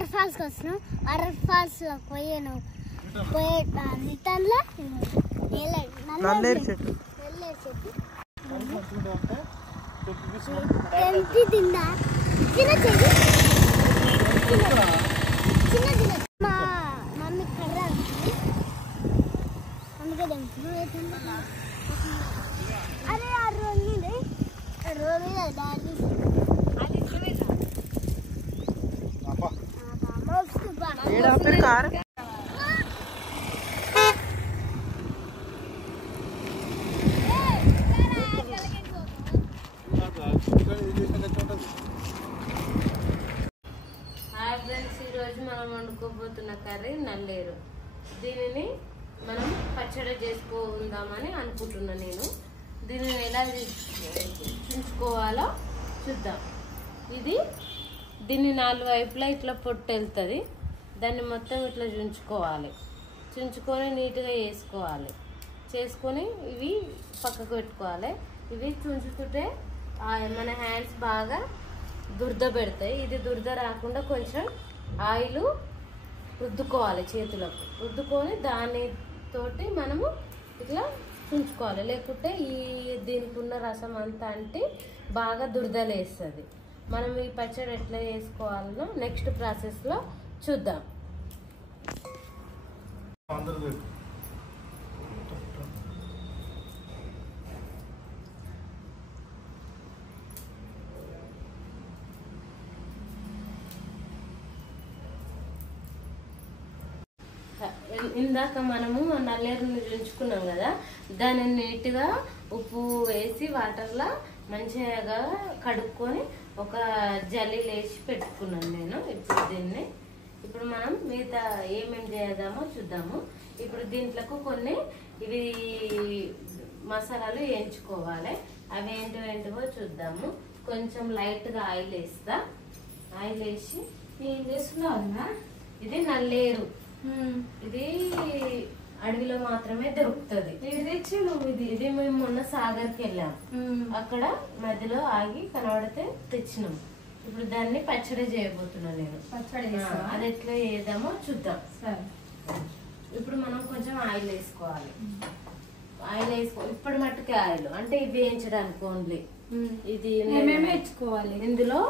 Water falls వస్తున్నాం. Water falls లో పోయే రిటర్న్లో నల్లేరు చెట్టు తిందా చిన్న చెట్టు చిన్న మా మమ్మీ కర్ర అందుకే అరే ఆ రోడ్ మీద డాడీ కార్ ఈరోజు మనం వండుకోబోతున్న కర్రీ నల్లేరు. దీనిని మనం పచ్చడి చేసుకుందామని అనుకుంటున్నా. నేను దీనిని ఎలా చుంచుకోవాలో చూద్దాం. దీన్ని 4 వైపులా ఇట్లా పొట్టు వెళ్తుంది. దాన్ని మొత్తం ఇట్లా చుంచుకోవాలి. చుంచుకొని నీట్గా చేసుకొని ఇవి పక్కకు పెట్టుకోవాలి. ఇవి చుంచుతుంటే మన హ్యాండ్స్ బాగా దురద పెడతాయి. ఇది దురద రాకుండా కొంచెం ఆయిల్ రుద్దుకోవాలి, చేతులకు రుద్దుకొని దానితోటి మనము ఇట్లా చుంచుకోవాలి. లేకుంటే దీనికి ఉన్న రసం అంతా అంటే బాగా దురదలేస్తుంది. మనం ఈ పచ్చడి ఎట్లా చేసుకోవాలో నెక్స్ట్ ప్రాసెస్లో చూద్దాం. ఇందాక మనము నల్లేరుని చుంచుకున్నాం కదా, దాన్ని నీట్గా ఉప్పు వేసి వాటర్లో మంచిగా కడుక్కొని ఒక జల్లి లేచి పెట్టుకున్నాను నేను. ఇప్పుడు మనం మిగతా ఏమేమి చేద్దామో చూద్దాము. ఇప్పుడు దీంట్లోకి కొన్ని ఇవి మసాలాలు వేయించుకోవాలి. అవి ఏంటివో చూద్దాము. కొంచెం లైట్గా ఆయిల్ వేస్తా. ఆయిల్ వేసి ఏం చేస్తున్నావు? ఇది నల్లేరు. ఇది అడవిలో మాత్రమే దొరుకుతుంది. ఇది మేము మొన్న సాగర్కి వెళ్ళాం. అక్కడ మధ్యలో ఆగి కనబడితే తెచ్చినాం. ఇప్పుడు దాన్ని పచ్చడి చేయబోతున్నా నేను. అది ఎట్లా చేద్దామో చూద్దాం. ఇప్పుడు మనం కొంచెం ఆయిల్ వేసుకోవాలి. ఇప్పటి మట్టుకే ఆయిల్ అంటే ఇవి వేయించడానికి ఓన్లీ. ఇది వేయించుకోవాలి. ఇందులో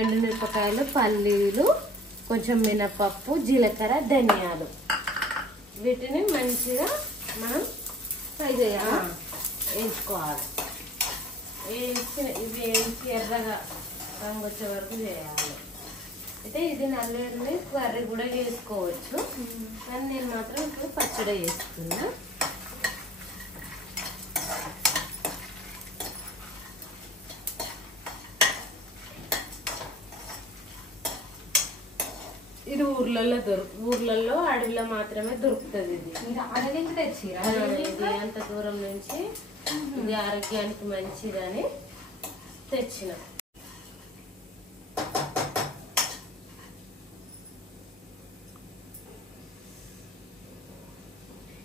ఎండుమిరపకాయలు, పల్లీలు, కొంచెం మినపప్పు, జీలకర్ర, ధనియాలు, వీటిని మంచిగా మనం ఫ్రై చేయాలి, వేయించుకోవాలి. ఇవి వేయించి ఎర్రగా రంగు వచ్చే వరకు చేయాలి. అయితే ఇది నల్లేరుని కర్రీ కూడా చేసుకోవచ్చు, కానీ నేను మాత్రం ఇప్పుడు పచ్చడి చేసుకున్నా. ఇది ఊర్లలో అడవిలో మాత్రమే దొరుకుతుంది. ఇది అంత దూరం నుంచి ఇది ఆరోగ్యానికి మంచిదని తెచ్చిన.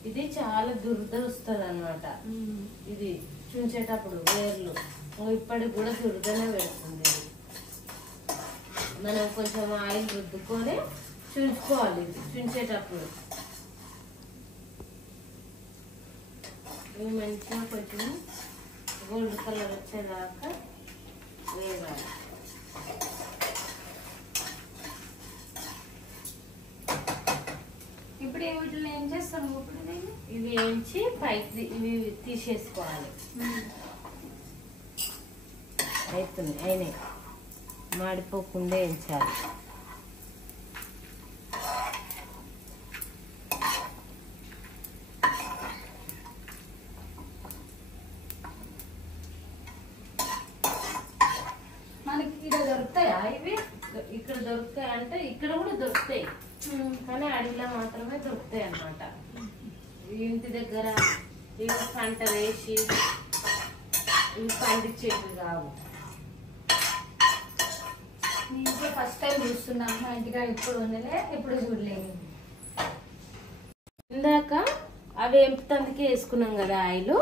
ఇది చాలా దురద వస్తుంది అన్నమాట. ఇది చుంచేటప్పుడు వేర్లు ఇప్పటికి కూడా దురదనే పెడుతుంది. మనం కొంచెం ఆయిల్ రుద్దుకొని చుంచుకోవాలి. ఇది చుంచేటప్పుడు ఇవి మంచిగా కొంచెం గోల్డ్ కలర్ వచ్చేదాకా వేయాలి. ఇప్పుడు వీటిని ఏం చేస్తాము? ఇవి వేయించి పైకి ఇవి తీసేసుకోవాలి. అయినాయి, మాడిపోకుండా వేయించాలి. మనకి ఇక్కడ దొరుకుతాయా ఇవి? ఇక్కడ దొరుకుతాయి అంటే ఇక్కడ కూడా దొరుకుతాయి, కానీ అడవిలో మాత్రమే దొరుకుతాయి అన్నమాట. ఇంటి దగ్గర ఇవి పంట వేసి ఇవి పండించేవి కావు. నేను ఫస్ట్ టైం చూస్తున్నాను. మా ఇంటిగా ఎప్పుడు ఉండలే, ఎప్పుడు చూడలేదు. ఇందాక అవి ఎంపుతందుకే వేసుకున్నాం కదా ఆయిల్.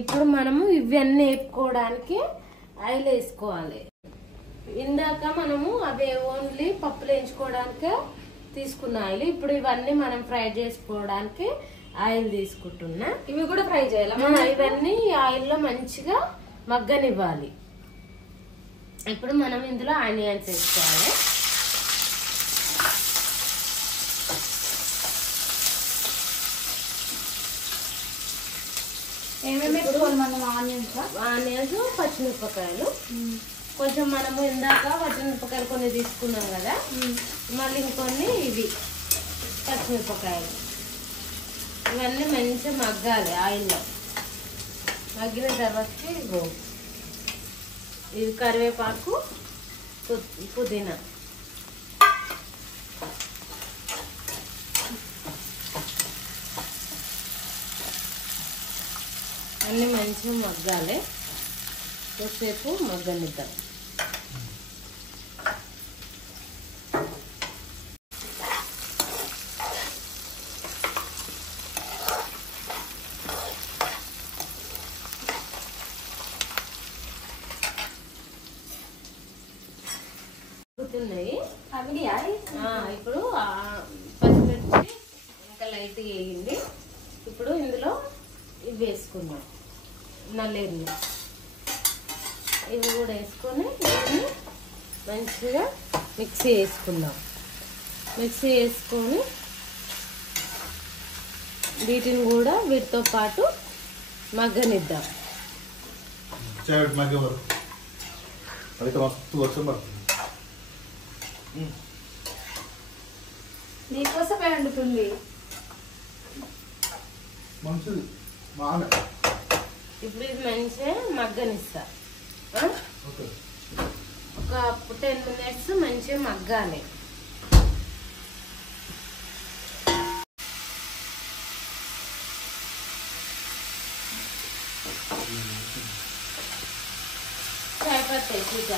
ఇప్పుడు మనము ఇవన్నీ వేపుకోవడానికి ఆయిల్ వేసుకోవాలి. ఇందాక మనము అవి ఓన్లీ పప్పులు వేయించుకోవడానికే తీసుకున్న ఆయిల్. ఇప్పుడు ఇవన్నీ మనం ఫ్రై చేసుకోవడానికి ఆయిల్ తీసుకుంటున్నా. ఇవి కూడా ఫ్రై చేయాలి. ఇవన్నీ ఆయిల్లో మంచిగా మగ్గనివ్వాలి. ఇప్పుడు మనం ఇందులో ఆనియన్స్ వేసుకోవాలి. ఏమేమి వేసుకోవాలి మనం? ఆనియన్స్, పచ్చిమిరపకాయలు, కొంచెం మనము ఇందాక పచ్చిమిరపకాయలు కొన్ని తీసుకున్నాం కదా, మళ్ళీ ఇంకొన్ని ఇవి పచ్చిమిరపకాయలు. ఇవన్నీ మంచిగా మగ్గాలి ఆయిల్లో. మగ్గిన తర్వాతకి ఇది కరివేపాకు, పుదీనా. అన్నీ మంచిగా మగ్గాలి. కొద్దిసేపు మగ్గనిద్దాం. ఇప్పుడు పచ్చిమిర్చి ఇంకా లైట్గా వేగింది. ఇప్పుడు ఇందులో ఇవి వేసుకుందాం, నల్లేరు. ఇవి కూడా వేసుకొని వీటిని మంచిగా మిక్సీ వేసుకుందాం. మిక్సీ వేసుకొని వీటిని కూడా వీటితో పాటు మగ్గనిద్దాం. నీకోసమే వండుతుంది. ఇప్పుడు ఇది మంచిగా మగ్గనిస్తా. ఒక 10 minutes మంచిగా మగ్గాలి. సరిపోతాయి పూజ.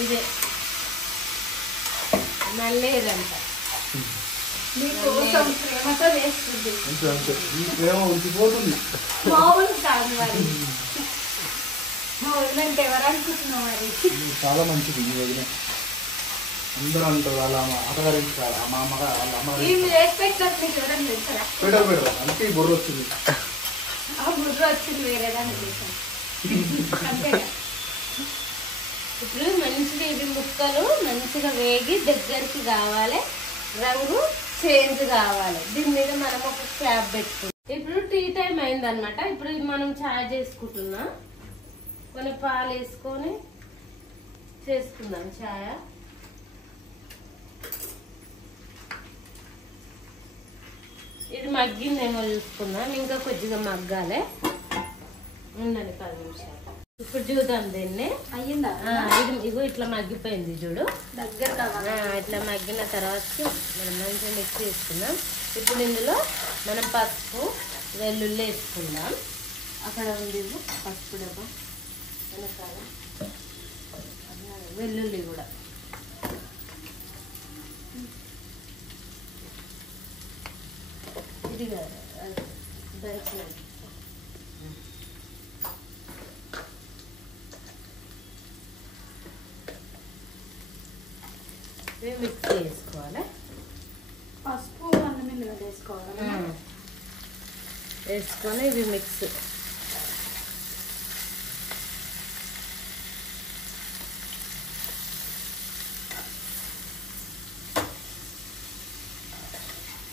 ఇదే నల్లేరంట. నీకోసం ప్రేమతో వేస్తుంది. మామూలు కాదు మరి. మా వదినంటే ఎవరు అనుకుంటున్నావు మరి? చాలా మంచిది ఈ వదిన. అందరూ అంటారు వాళ్ళ అమ్మగారు, మా అమ్మగారు, వాళ్ళ అమ్మగారు చేసి పెట్టారు. మీకు ఎవరైనా తెలుసా? పెట్టరు అందుకే ఈ బుర్ర వచ్చింది. ఆ బుర్ర వచ్చింది వేరేదాన్ని చేశాను అంతేగా. ఇప్పుడు మంచిగా ఇవి ముక్కలు మంచిగా వేగి దగ్గరికి కావాలి, రంగు చేంజ్ కావాలి. దీని మీద మనం ఒక క్యాప్ పెట్టుకుంటాం. ఇప్పుడు టీ టైం అయిందనమాట. ఇప్పుడు మనం చాయ్ చేసుకుంటున్నాం. కొన్ని పాలు వేసుకొని చేసుకుందాం చాయ్. ఇది మగ్గిందేమో చూసుకుందాం. ఇంకా కొద్దిగా మగ్గాలి. ఉండండి 10 నిమిషాలు. ఇప్పుడు చూద్దాం దీన్ని. అయ్యిందా? ఇగో ఇట్లా మగ్గిపోయింది చూడు. దగ్గర కావాలి. ఇట్లా మగ్గిన తర్వాత మనం మంచిగా మిక్స్ చేసుకుందాం. ఇప్పుడు ఇందులో మనం పసుపు, వెల్లుల్లి వేసుకుందాం. అక్కడ ఉంది పసుపు డబ్బా వెనకాల, వెల్లుల్లి కూడా. ఇది దంచిన మిక్స్ చేసుకోవాలి. పసుపు అన్నం ఇందులో వేసుకోవాలి. వేసుకొని ఇవి మిక్స్.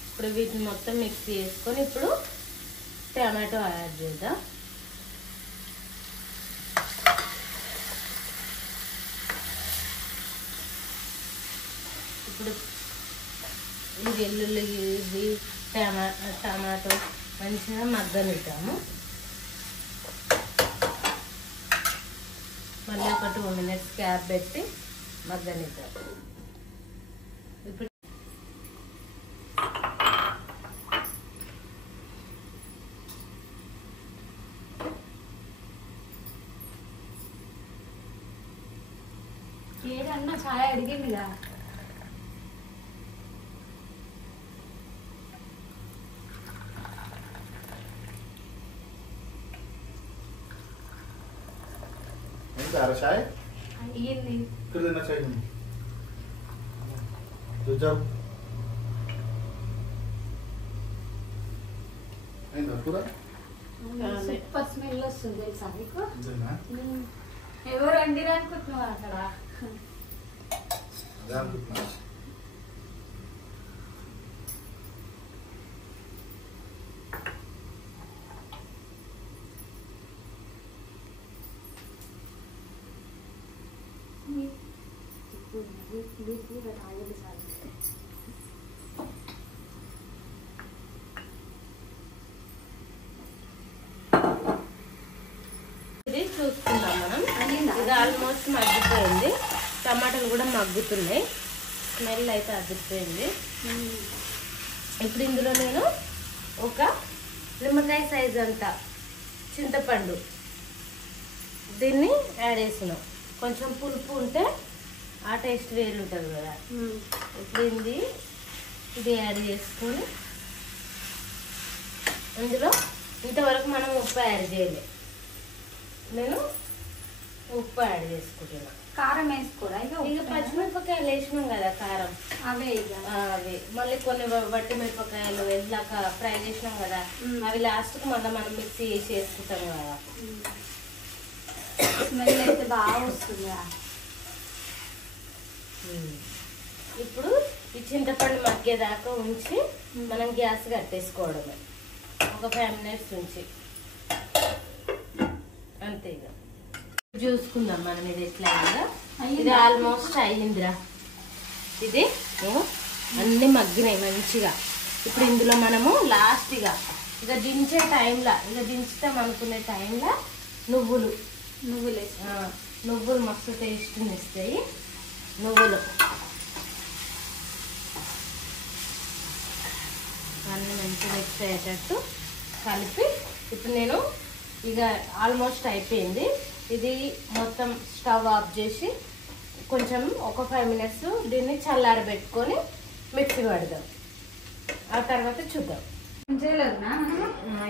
ఇప్పుడు వీటిని మొత్తం మిక్స్ చేసుకొని ఇప్పుడు టమాటో యాడ్ చేద్దాం. ఇప్పుడు ఈ వెల్లుల్లి, ఇవి టమాటో మంచిగా మగ్గనిద్దాము. మళ్ళీ ఒక 2 minutes క్యాప్ పెట్టి మగ్గనిద్దాం. ఇప్పుడు ఏదన్నా ఛాయ్ అడిగిందిగా. चार चाय అయ్యింది. कर देना चाय जो जब पूरा సూపర్ స్మెల్ వస్తుంది తెలుసా నీకు? देना ఎవరు వండిరు అనుకుంటున్నావు అక్కడ? जान कितना ఇది చూసుకుందాం మనం. అయ్యిందా? ఇది ఆల్మోస్ట్ మగ్గిపోయింది. టమాటాలు కూడా మగ్గుతున్నాయి. స్మెల్ అయితే అదిరిపోయింది. ఇప్పుడు ఇందులో నేను ఒక నిమ్మకాయ సైజ్ అంతా చింతపండు దీన్ని యాడ్ చేసినాం. కొంచెం పులుపు ఉంటే ఆ టేస్ట్ వేరు ఉంటుంది కదా. ఇప్పుడు ఇది యాడ్ చేసుకొని అందులో ఇంతవరకు మనం ఉప్పు యాడ్ చేయలే. నేను ఉప్పు యాడ్ చేసుకుంటున్నా. కారం వేసుకోరా? ఇక పచ్చిమిరపకాయలు వేసినాం కదా కారం, అవే ఇక అవి మళ్ళీ కొన్ని వట్టి మిరపకాయలు వెళ్ళాక ఫ్రై చేసినాం కదా, అవి లాస్ట్కి మళ్ళీ మనం మిక్సీ చేసి వేసుకుంటాం కదా. స్మెల్ అయితే బాగా వస్తుంది. ఇప్పుడు ఈ చింతపండు మగ్గేదాకా ఉంచి మనం గ్యాస్ కట్టేసుకోవడమే. ఒక 5 minutes ఉంచి అంతే. ఇక చూసుకుందాం మనం ఇది ఎట్లా అయిందా. ఇది ఆల్మోస్ట్ అయ్యిందిరా. ఇది అన్నీ మగ్గినాయి మంచిగా. ఇప్పుడు ఇందులో మనము లాస్ట్గా ఇక దించే టైంలో, ఇక దించుతాం అనుకునే టైంలో నువ్వులు మస్తు టేస్ట్ని ఇస్తాయి. నువ్వులు అన్నీ మంచిగా మిక్స్ అయ్యేటట్టు కలిపి ఇప్పుడు నేను ఇక ఆల్మోస్ట్ అయిపోయింది. ఇది మొత్తం స్టవ్ ఆఫ్ చేసి కొంచెం ఒక 5 minutes దీన్ని చల్లారబెట్టుకొని మిక్సీ పడదాం. ఆ తర్వాత చూద్దాం.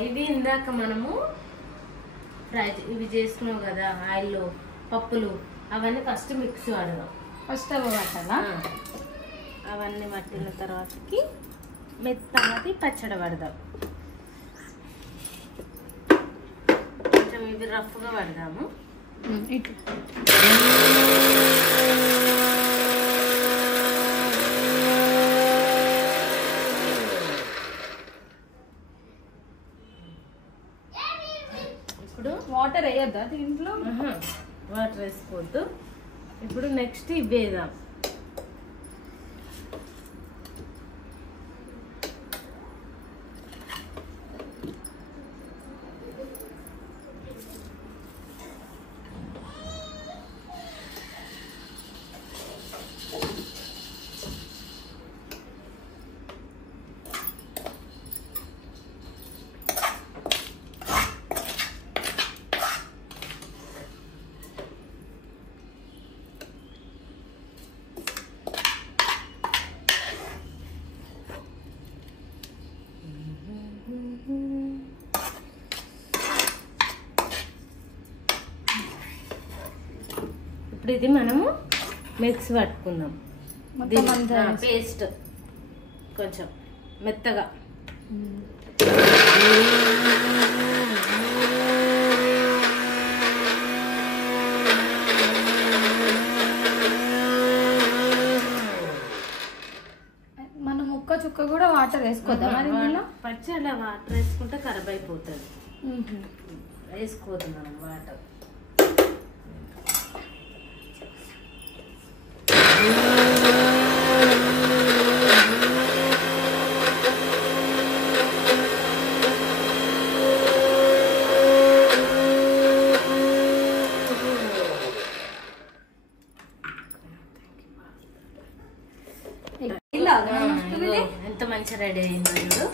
ఇవి ఇందాక మనము ఇవి చేసుకున్నాం కదా ఆయిల్లో పప్పులు, అవన్నీ ఫస్ట్ మిక్సీ పడదాం. ఫస్ట్ అవి పట్టాలా? అవన్నీ పట్టిన తర్వాతకి మెత్తది పచ్చడి పడదాం. కొంచెం ఇవి రఫ్గా పడదాము. ఇప్పుడు వాటర్ వేయద్దా దీంట్లో? వాటర్ వేసుకోవద్దు. ఇప్పుడు నెక్స్ట్ ఇవి వేద్దాం. ఇప్పుడు ఇది మనము మిక్స్ పట్టుకుందాం. పేస్ట్ కొంచెం మెత్తగా. మనం ఒక్క చుక్క కూడా వాటర్ వేసుకోద్దాం. పచ్చి అలా వాటర్ వేసుకుంటే ఖరాబ్ అయిపోతుంది. వేసుకోవద్దు మనం వాటర్. ఎంత మంచిగా రెడీ అయిందో చూడు.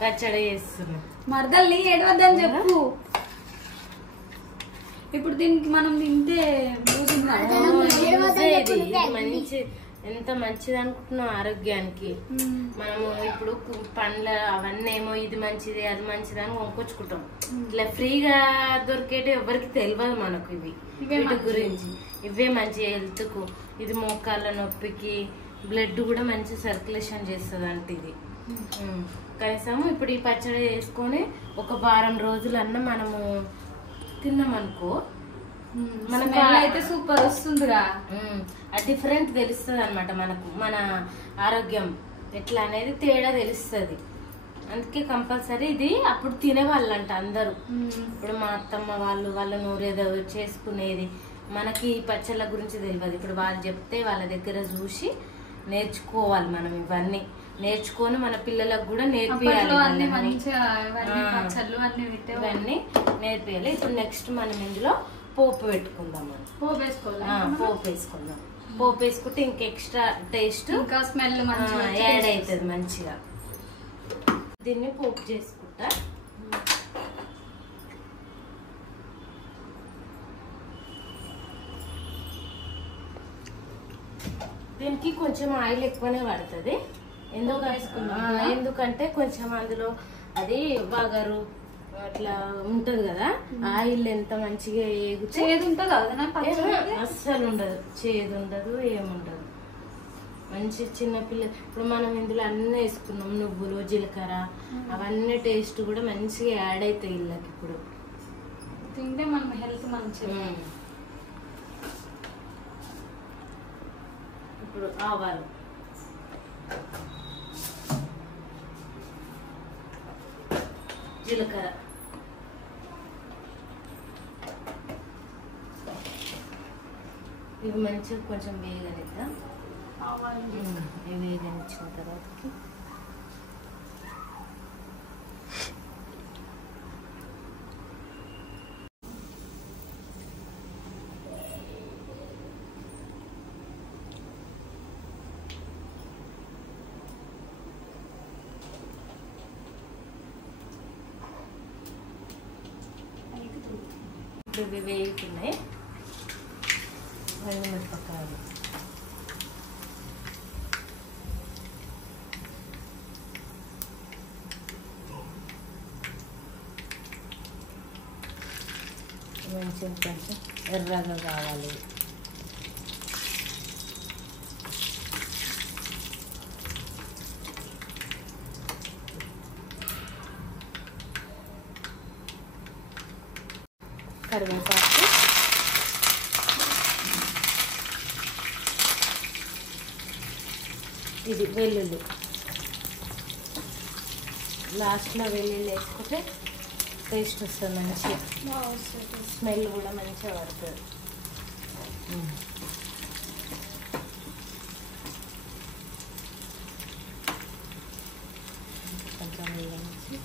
పచ్చడి చేస్తున్నా. మరదల్ని ఏడవద్దని చెప్పు. ఇప్పుడు దీనికి మనం తింటే మంచి ఎంత మంచిది అనుకుంటున్నాం ఆరోగ్యానికి. మనము ఇప్పుడు పండ్ల అవన్నీ ఏమో ఇది మంచిది అది మంచిది అని కొనుక్కొచ్చుకుంటాం. ఇట్లా ఫ్రీగా దొరికేటి ఎవరికి తెలియదు మనకు. వీటి గురించి ఇవే మంచి హెల్త్ కు. ఇది మోకాళ్ళ నొప్పికి, బ్లడ్ కూడా మంచి సర్క్యులేషన్ చేస్తుంది అంటే ఇది. కనీసం ఇప్పుడు ఈ పచ్చడి వేసుకొని ఒక వారం రోజులన్నా మనము తిన్నామనుకో మనకు అయితే సూపర్ వస్తుందిగా. ఆ డిఫరెంట్ తెలుస్తుంది అనమాట మనకు. మన ఆరోగ్యం ఎట్లా అనేది తేడా తెలుస్తుంది. అందుకే కంపల్సరీ ఇది అప్పుడు తినేవాళ్ళంట అందరూ. ఇప్పుడు మా అత్తమ్మ వాళ్ళు నూరేదో చేసుకునేది. మనకి పచ్చళ్ళ గురించి తెలియదు. ఇప్పుడు వాళ్ళు చెప్తే వాళ్ళ దగ్గర చూసి నేర్చుకోవాలి. మనం ఇవన్నీ నేర్చుకొని మన పిల్లలకు కూడా నేర్పియాలి. ఇవన్నీ నేర్పియాలి. ఇప్పుడు నెక్స్ట్ మనం ఇందులో పోపు పెట్టుకుందాం. పోపు వేసుకోవాలి. పోపు వేసుకుందాం. పోపు వేసుకుంటే ఇంక ఎక్స్ట్రా టేస్ట్ ఇంకా స్మెల్ యాడ్ అవుతుంది మంచిగా. దీన్ని పోపు చేసుకుంటా. దీనికి కొంచెం ఆయిల్ ఎక్కువనే పడుతుంది. ఎందుకంటే కొంచెం అందులో అది వగరు అట్లా ఉంటది కదా. ఆయిల్ ఎంత మంచిగా అస్సలు ఉండదు, చేదు ఉండదు, ఏముండదు. మంచి చిన్నపిల్ల ఇప్పుడు మనం ఇందులో అన్నీ వేసుకున్నాం. నువ్వులు, జీలకర్ర అవన్నీ టేస్ట్ కూడా మంచిగా యాడ్ అవుతాయి ఇళ్ళకి. ఇప్పుడు తింటే మనం హెల్త్ మంచిగా. ఇప్పుడు ఆవాలు, జీలకర్ర, ఇవి మంచిగా కొంచెం వేగనిద్దాం. ఇవి వేగనిచ్చిన తర్వాతకి ఇవి వేగుతున్నాయి. మిరపకాయలు, మంచిగా కొంచెం ఎర్రగా కావాలి. కరివేపాకు, ఇది వెల్లుల్లి. లాస్ట్లో వెల్లుల్లి వేసుకుంటే టేస్ట్ వస్తుంది మంచిగా. స్మెల్ కూడా మంచిగా పడుతుంది. కొంచెం వేయించి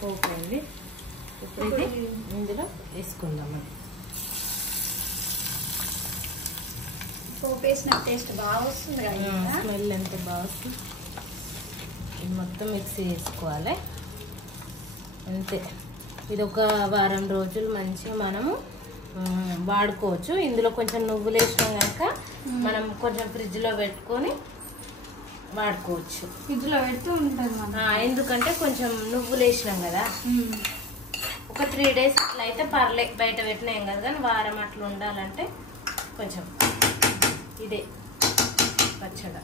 పోయింది. ఇప్పుడు ఇది ఇందులో వేసుకుందాం. పోపు వేసిన టేస్ట్ బాగా వస్తుంది కదా. స్మెల్ ఎంత బాగా వస్తుంది. ఇది మొత్తం మిక్సీ చేసుకోవాలి అంతే. ఇది ఒక వారం రోజులు మంచిగా మనము వాడుకోవచ్చు. ఇందులో కొంచెం నువ్వులు వేసినాం కనుక మనం కొంచెం ఫ్రిడ్జ్లో పెట్టుకొని వాడుకోవచ్చు. ఫ్రిడ్జ్లో పెడుతూ ఉంటుంది. ఎందుకంటే కొంచెం నువ్వులు వేసినాం కదా. ఒక 3 days అట్లా అయితే పర్లే, బయట పెట్టినాం కదా. కానీ వారం అట్లా ఉండాలంటే కొంచెం ఇదే పచ్చడ.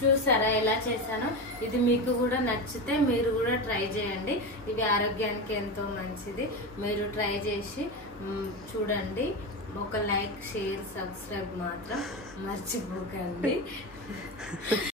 చూసారా ఎలా చేశానో? ఇది మీకు కూడా నచ్చితే మీరు కూడా ట్రై చేయండి. ఇది ఆరోగ్యానికి ఎంతో మంచిది. మీరు ట్రై చేసి చూడండి. ఒక లైక్, షేర్, సబ్స్క్రైబ్ మాత్రం మర్చిపోకండి.